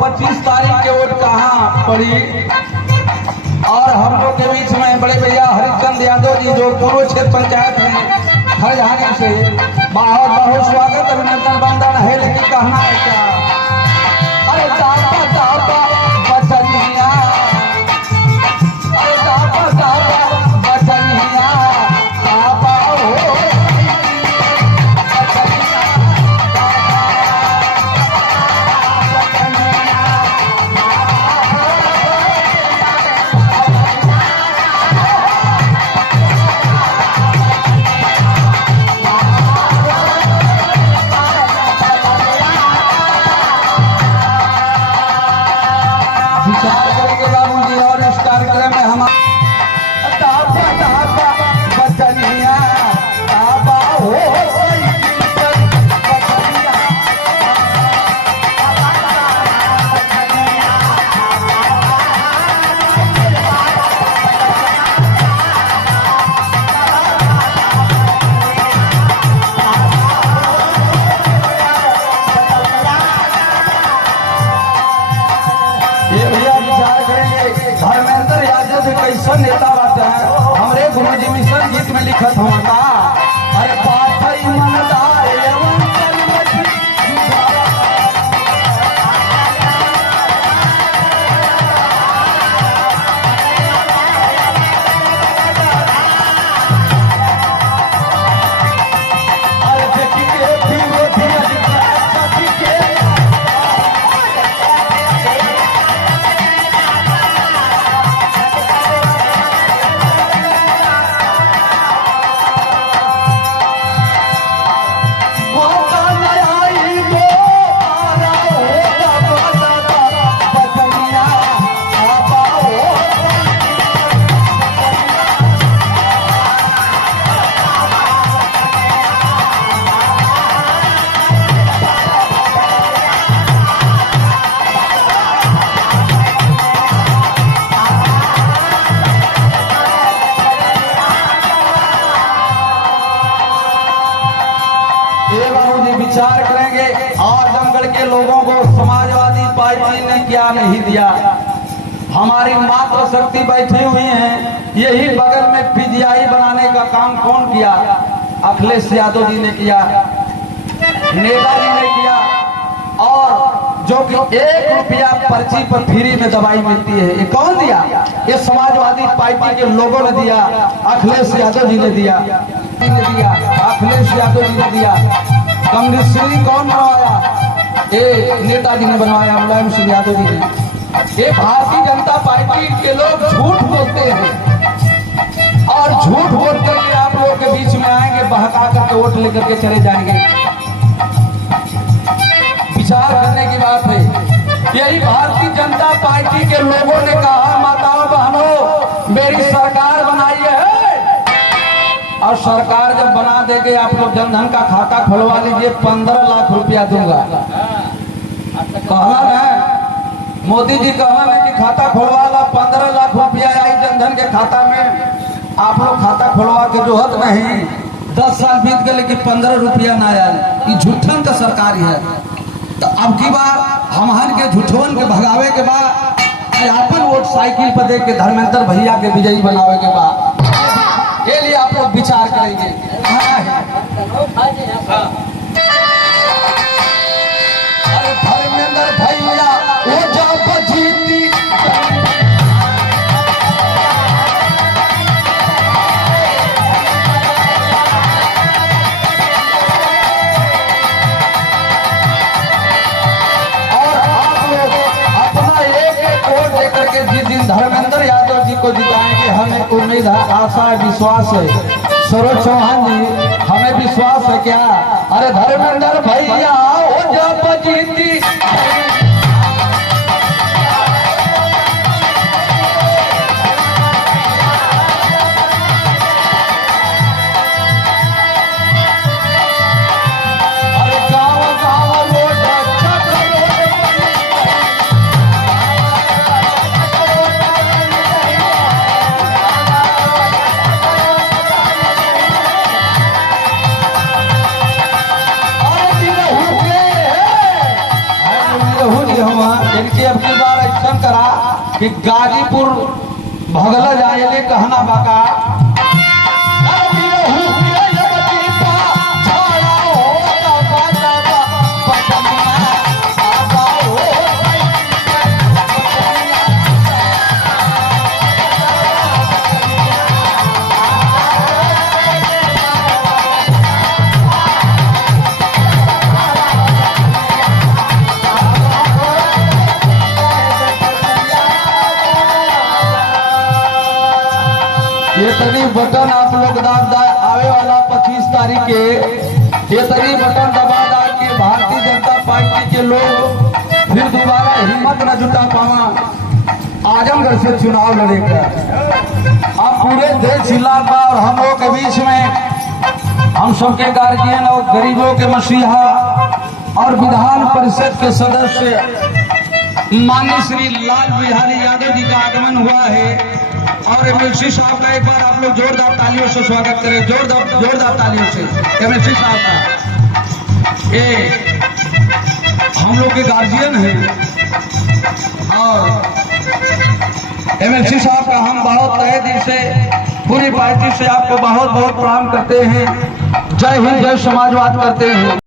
25 तारीख के वोट कहाँ पड़ी। और हम लोग के बीच में बड़े भैया हरिचंद यादव जी जो पूर्व क्षेत्र पंचायत में खरझानी से बहुत बहुत स्वागत अभिनंदन बंदन है। लेकिन कहना है क्या, अरे दापा दापा बचनिया, अरे दापा दापा बचनिया, दापा हो विचार करेंगे बाबूजी। और इस कार्यक्रम में हम दापा दापा बचनिया, दापा हो धर्मेंद्र यादव जी कैसा नेता बाटे हैं। हमरे गुरु जी मिशन गीत में लिखत होता, अरे बात ईमानदार विचार करेंगे। आजमगढ़ के लोगों को समाजवादी पार्टी ने क्या नहीं दिया। हमारी मातृ शक्ति बैठी हुई है, यही बगल में पीजीआई बनाने का काम कौन किया? अखिलेश यादव जी ने किया, नेताजी ने किया। और जो कि 1 रुपया पर्ची पर फ्री में दवाई मिलती है, ये कौन दिया? ये समाजवादी पार्टी के लोगों ने दिया, अखिलेश यादव जी ने दिया, अखिलेश यादव जी ने दिया। कम्युनिस्ट कौन बनवाया? ये नेताजी ने बनवाया, मुलायम सिंह यादव जी ने। ये भारतीय जनता पार्टी के लोग झूठ बोलते हैं और झूठ बोल करके आप लोगों के बीच में आएंगे, बहका करके वोट लेकर के चले जाएंगे। विचार करने की बात है। यही भारतीय जनता पार्टी के लोगों ने कहा, माताओं बहनों मेरी सरकार बनाई है और सरकार जब बना देंगे आप लोग जनधन का खाता खुलवा लीजिए, 15 लाख रुपया दूंगा। कहना है मोदी जी, कहना है कि खाता खुलवा ला, 15 लाख रुपया आई जनधन के खाता में। आप लोग खाता खुलवा के जोहत नहीं, 10 साल बीत गए लेकिन 15 रुपया ना आया। ये झूठन का सरकार है। तो अब की बार हमारे के झूठवन के भगावे के बाद अपन वोट साइकिल पर देख के धर्मेंद्र भैया के विजयी बनावे के बाद के लिए आप लोग विचार करेंगे। अरे धर्मेंद्र भैया वो जब जीती और आप लोग अपना एक वोट लेकर के जिस दिन धर्मेंद्र यादव जी को जिताएंगे, हमें उम्मीद है, आशा है, विश्वास है। सरोज चौहान जी, हमें विश्वास है क्या? अरे धर्मेंद्र भैया वो जब जीती इनके अब की बार ऐसा करा कि गाजीपुर भगला जाए कहना बाका ये तनी बटन आप लोग आवे वाला 25 तारीख के ये तनी बटन दबा के भारतीय जनता पार्टी के लोग फिर दोबारा हिम्मत न जुटा पावा आजमगढ़ से चुनाव लड़ेगा। अब पूरे देश जिला और हम लोग के बीच में हम सबके गार्जियन और गरीबों के मसीहा और विधान परिषद के सदस्य माननीय श्री लाल बिहारी यादव जी का आगमन हुआ है और एमएलसी साहब का एक बार आप लोग जोरदार तालियों से स्वागत करें। जोरदार तालियों से एमएलसी साहब का। ये हम लोग के गार्जियन हैं और एमएलसी साहब का हम बहुत तहे दिल से पूरी पार्टी से आपको बहुत बहुत प्रणाम करते हैं। जय हिंद, जय समाजवाद करते हैं।